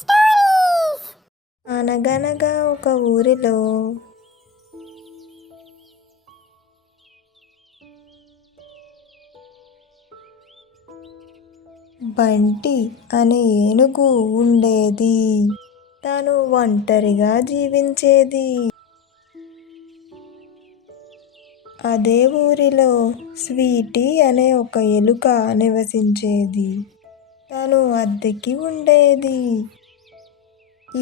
Stories. అనగనగా ఒక ఊరిలో బంటి అనే ఏనుగు ఉండేది. తను ఒంటరిగా జీవించేది. అదే ఊరిలో స్వీటీ అనే ఒక ఎలుక నివసించేది. తను అద్దెకి ఉండేది.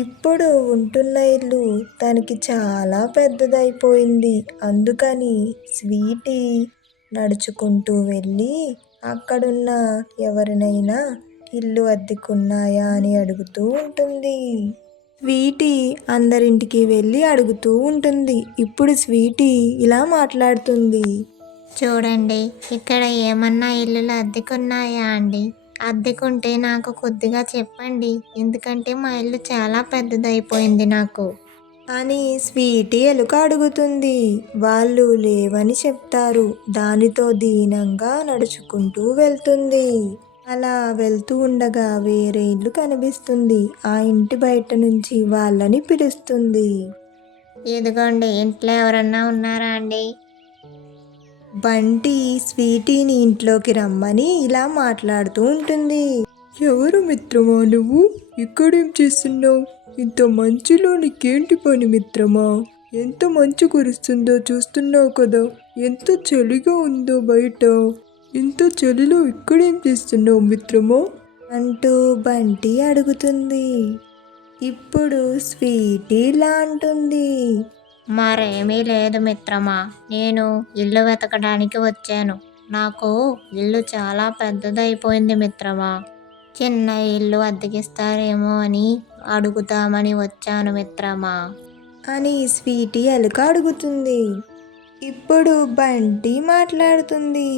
ఇప్పుడు ఉంటున్న ఇల్లు తనకి చాలా పెద్దదైపోయింది. అందుకని స్వీటీ నడుచుకుంటూ వెళ్ళి అక్కడున్న ఎవరినైనా ఇల్లు అద్దెకున్నాయా అని అడుగుతూ ఉంటుంది. స్వీటీ అందరింటికి వెళ్ళి అడుగుతూ ఉంటుంది. ఇప్పుడు స్వీటీ ఇలా మాట్లాడుతుంది. చూడండి, ఇక్కడ ఏమన్నా ఇల్లులు అద్దెకున్నాయా అండి? అద్దెకుంటే నాకు కొద్దిగా చెప్పండి, ఎందుకంటే మా ఇల్లు చాలా పెద్దదైపోయింది నాకు అని స్వీటీ ఎలుక అడుగుతుంది. వాళ్ళు లేవని చెప్తారు. దానితో దీనంగా నడుచుకుంటూ వెళ్తుంది. అలా వెళ్తూ ఉండగా వేరే ఇల్లు కనిపిస్తుంది. ఆ ఇంటి బయట నుంచి వాళ్ళని పిలుస్తుంది. ఇదిగోండి, ఇంట్లో ఎవరన్నా ఉన్నారా అండి? బంటి స్వీటీని ఇంట్లోకి రమ్మని ఇలా మాట్లాడుతూ ఉంటుంది. ఎవరు మిత్రమా నువ్వు? ఇక్కడేం చేస్తున్నావు? ఇంత మంచులో నీకేంటి పని మిత్రమా? ఎంత మంచు కురుస్తుందో చూస్తున్నావు కదా, ఎంత చలిగా ఉందో బయట. ఇంత చలిలో ఇక్కడేం చేస్తున్నావు మిత్రమా అంటూ బంటి అడుగుతుంది. ఇప్పుడు స్వీటీ ఇలా అంటుంది. మరేమీ లేదు మిత్రమా, నేను ఇల్లు వెతకడానికి వచ్చాను. నాకు ఇల్లు చాలా పెద్దదైపోయింది మిత్రమా. చిన్న ఇల్లు అద్దెకిస్తారేమో అని అడుగుతామని వచ్చాను మిత్రమా అని స్వీటీ ఎలుక అడుగుతుంది. ఇప్పుడు బంటి మాట్లాడుతుంది.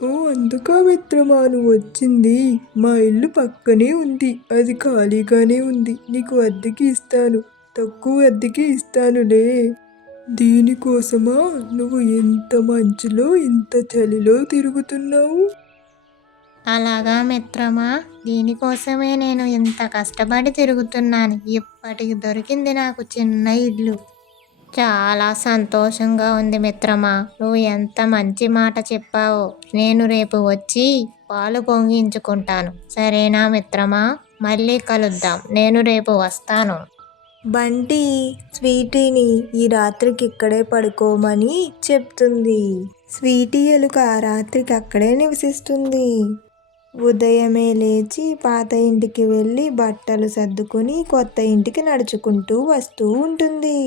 ఓ, అందుకా మిత్రమా నువ్వు వచ్చింది? మా ఇల్లు పక్కనే ఉంది, అది ఖాళీగానే ఉంది. నీకు అద్దెకి ఇస్తాను, తక్కువ అద్దెకి ఇస్తానులే. దీనికోసమా నువ్వు ఇంత మంచులో ఇంత చలిలో తిరుగుతున్నావు? అలాగా మిత్రమా, దీనికోసమే నేను ఇంత కష్టపడి తిరుగుతున్నాను. ఇప్పటికి దొరికింది నాకు చిన్న ఇల్లు. చాలా సంతోషంగా ఉంది మిత్రమా, నువ్వు ఎంత మంచి మాట చెప్పావో. నేను రేపు వచ్చి పాలు పొంగించుకుంటాను, సరేనా మిత్రమా? మళ్ళీ కలుద్దాం, నేను రేపు వస్తాను. బంటి స్వీటీని ఈ రాత్రికి ఇక్కడే పడుకోమని చెప్తుంది. స్వీటీ ఎలుక రాత్రికి అక్కడే నివసిస్తుంది. ఉదయమే లేచి పాత ఇంటికి వెళ్ళి బట్టలు సర్దుకుని కొత్త ఇంటికి నడుచుకుంటూ వస్తూ ఉంటుంది.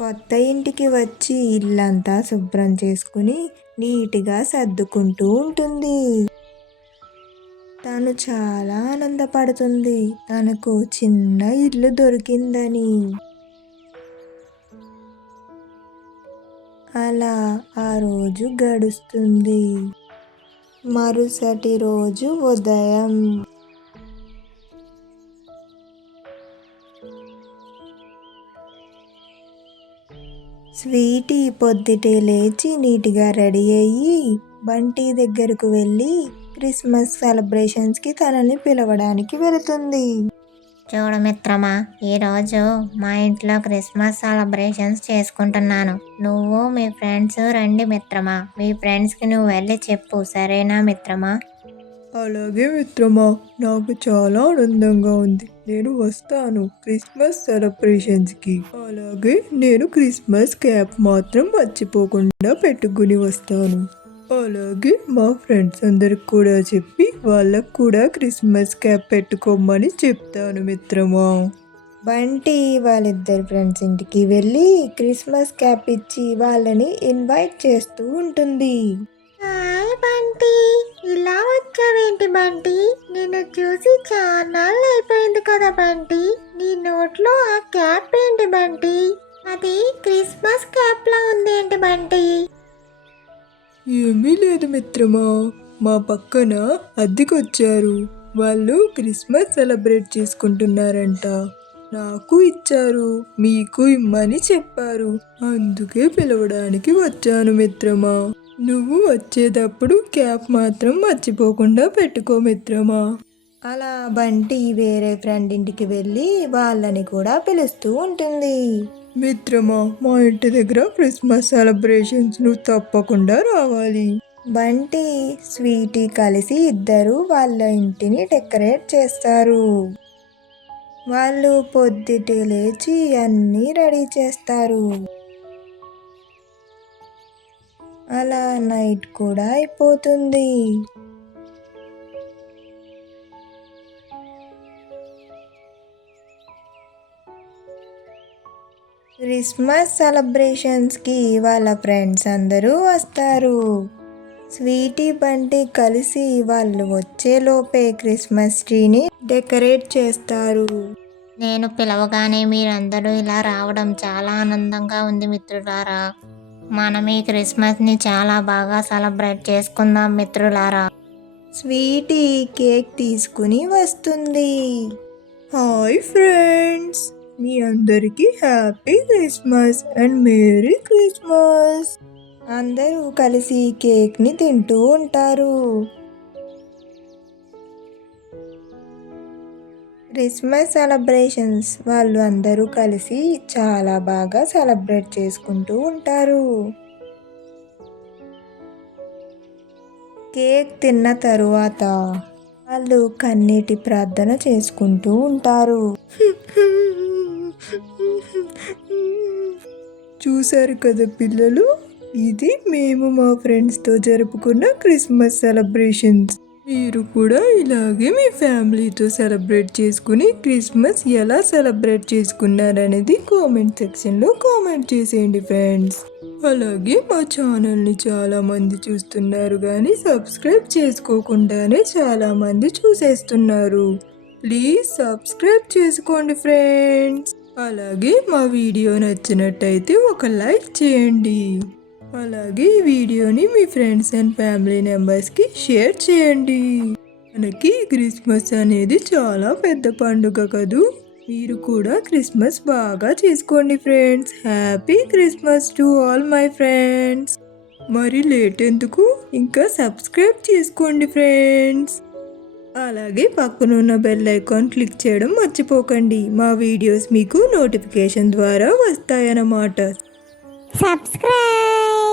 కొత్త ఇంటికి వచ్చి ఇల్లంతా శుభ్రం చేసుకుని నీట్గా సర్దుకుంటూ ఉంటుంది. తను చాలా ఆనందపడుతుంది, తనకు చిన్న ఇల్లు దొరికిందని. అలా ఆ రోజు గడుస్తుంది. మరుసటి రోజు ఉదయం స్వీటీ పొద్దుటే లేచి నీట్గా రెడీ అయ్యి బంటి దగ్గరకు వెళ్ళి క్రిస్మస్ సెలబ్రేషన్స్కి తనని పిలవడానికి వెళుతుంది. చూడు మిత్రమా, ఈరోజు మా ఇంట్లో క్రిస్మస్ సెలబ్రేషన్స్ చేసుకుంటున్నాను. నువ్వు మీ ఫ్రెండ్స్ రండి మిత్రమా. మీ ఫ్రెండ్స్కి నువ్వు వెళ్ళి చెప్పు, సరేనా మిత్రమా? అలాగే మిత్రమా, నాకు చాలా ఆనందంగా ఉంది. నేను వస్తాను క్రిస్మస్ సెలబ్రేషన్స్కి. అలాగే నేను క్రిస్మస్ క్యాప్ మాత్రం మర్చిపోకుండా పెట్టుకుని వస్తాను. అలాగే మా ఫ్రెండ్స్ అందరికి కూడా చెప్పి వాళ్ళకు కూడా క్రిస్మస్ క్యాప్ పెట్టుకోమని చెప్తాను మిత్రమా. బంటి వాళ్ళిద్దరు ఫ్రెండ్స్ ఇంటికి వెళ్ళి క్రిస్మస్ క్యాప్ ఇచ్చి వాళ్ళని ఇన్వైట్ చేస్తూ ఉంటుంది. హాయ్ బంటి, ఇలా వచ్చావేంటి బంటి? నిన్ను చూసి చాలా అయిపోయింది కదా బంటి. నీ నోట్లో ఆ క్యాప్ ఏంటి బంటి? అది క్రిస్మస్ క్యాప్ లా ఉంది ఏంటి బంటి? ఏమీ లేదు మిత్రమా, మా పక్కన అద్దెకొచ్చారు. వాళ్ళు క్రిస్మస్ సెలబ్రేట్ చేసుకుంటున్నారంట. నాకు ఇచ్చారు, మీకు ఇమ్మని చెప్పారు. అందుకే పిలవడానికి వచ్చాను మిత్రమా. నువ్వు వచ్చేటప్పుడు క్యాప్ మాత్రం మర్చిపోకుండా పెట్టుకో మిత్రమా. అలా బంటి వేరే ఫ్రెండ్ ఇంటికి వెళ్ళి వాళ్ళని కూడా పిలుస్తూ ఉంటుంది. మిత్రమా, మా ఇంటి దగ్గర క్రిస్మస్ సెలబ్రేషన్స్ నువ్వు తప్పకుండా రావాలి. బంటి స్వీటీ కలిసి ఇద్దరు వాళ్ళ ఇంటిని డెకరేట్ చేస్తారు. వాళ్ళు పొద్దుటే లేచి అన్నీ రెడీ చేస్తారు. అలా నైట్ కూడా అయిపోతుంది. క్రిస్మస్ సెలబ్రేషన్స్కి వాళ్ళ ఫ్రెండ్స్ అందరూ వస్తారు. స్వీటీ బంటి కలిసి వాళ్ళు వచ్చేలోపే క్రిస్మస్ ట్రీని డెకరేట్ చేస్తారు. నేను పిలవగానే మీరందరూ ఇలా రావడం చాలా ఆనందంగా ఉంది మిత్రులారా. మనం ఈ క్రిస్మస్ని చాలా బాగా సెలబ్రేట్ చేసుకుందాం మిత్రులారా. స్వీటీ కేక్ తీసుకుని వస్తుంది. హాయ్ ఫ్రెండ్స్, మీ అందరికీ happy Christmas and merry Christmas. అందరూ కలిసి కేక్ని తింటూ ఉంటారు. క్రిస్మస్ సెలబ్రేషన్స్ వాళ్ళు అందరూ కలిసి చాలా బాగా సెలబ్రేట్ చేసుకుంటూ ఉంటారు. కేక్ తిన్న తరువాత వాళ్ళు కన్నీటి ప్రార్థన చేసుకుంటూ ఉంటారు. చూశారు కదా పిల్లలు, ఇది మేము మా ఫ్రెండ్స్తో జరుపుకున్న క్రిస్మస్ సెలబ్రేషన్స్. మీరు కూడా ఇలాగే మీ ఫ్యామిలీతో సెలబ్రేట్ చేసుకుని క్రిస్మస్ ఎలా సెలబ్రేట్ చేసుకున్నారనేది కామెంట్ సెక్షన్లో కామెంట్ చేసేయండి ఫ్రెండ్స్. అలాగే మా ఛానల్ని చాలామంది చూస్తున్నారు కానీ సబ్స్క్రైబ్ చేసుకోకుండానే చాలామంది చూసేస్తున్నారు. ప్లీజ్ సబ్స్క్రైబ్ చేసుకోండి ఫ్రెండ్స్. అలాగే మా వీడియో నచ్చినట్టయితే ఒక లైక్ చేయండి. అలాగే ఈ వీడియోని మీ ఫ్రెండ్స్ అండ్ ఫ్యామిలీ మెంబర్స్కి షేర్ చేయండి. మనకి క్రిస్మస్ అనేది చాలా పెద్ద పండుగ కదూ. మీరు కూడా క్రిస్మస్ బాగా చేసుకోండి friends. Happy Christmas to all my friends. మరి లేట్ ఎందుకు, ఇంకా సబ్స్క్రైబ్ చేసుకోండి ఫ్రెండ్స్. అలాగే పక్కనున్న బెల్ ఐకాన్ క్లిక్ చేయడం మర్చిపోకండి. మా వీడియోస్ మీకు నోటిఫికేషన్ ద్వారా వస్తాయన్నమాట. సబ్స్క్రైబ్.